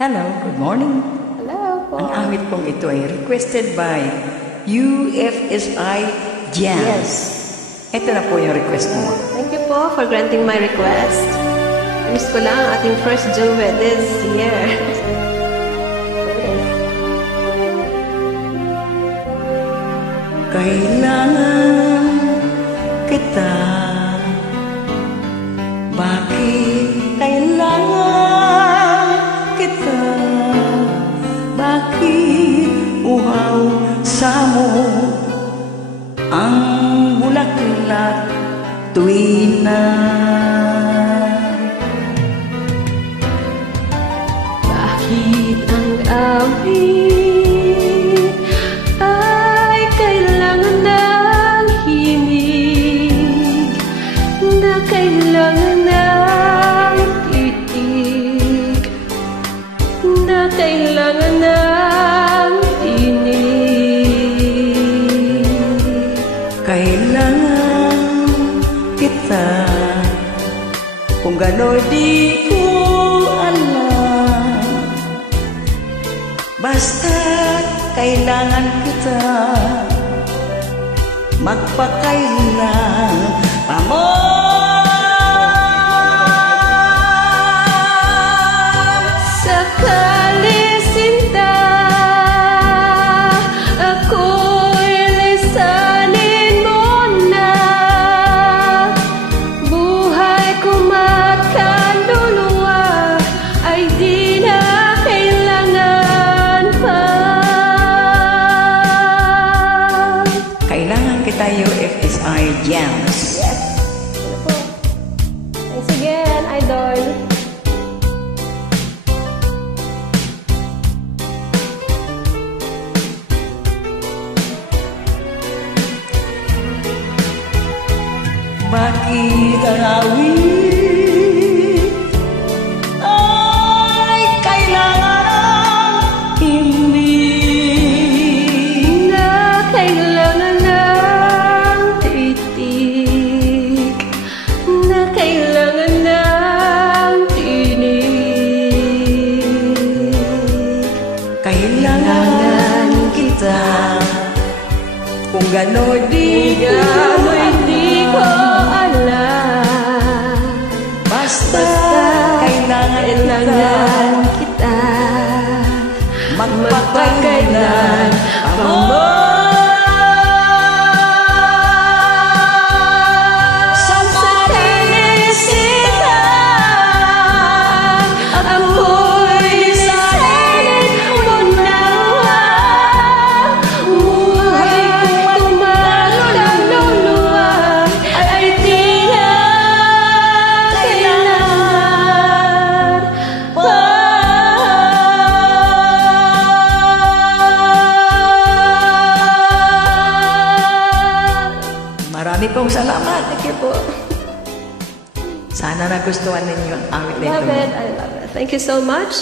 Hello, good morning. Hello po. Ang awit pong ito ay requested by UFSI Jams. Yes. Ito na po yung request mo. Thank you po for granting my request. Miss ko lang ang ating first duet this year. Kailangan kita. Bakit kailangan kita? Bakit uhaw sa mo ang bulaklak tuwing na? Bakit ang awit ay kailangan ng himig, na kailangan ng titig, na kailangan ng tinig? Kailangan kita, kung gano'n di ko alam. Basta't kailangan kita, magpakailan pa mo. Sakali sinta, ako'y lisanin mo na. Buhay ko makaluluwa ay di na kailangan pa. Kailangan kita, UFSI Jams. Yes. Ano po? Thanks again, Idol. Bakit ang awit ay kailangan ng himig, Na kailangan ng titig, na kailangan ng tinig? kailangan kita, kung gano'n di Gano'y di ko alam. basta kailangan kita, Kailangan kita, magpakailan pa mo. Marami pong salamat. Thank you po. Sana nagustuhan ninyo ang awit na Love ito. it. I love it. Thank you so much.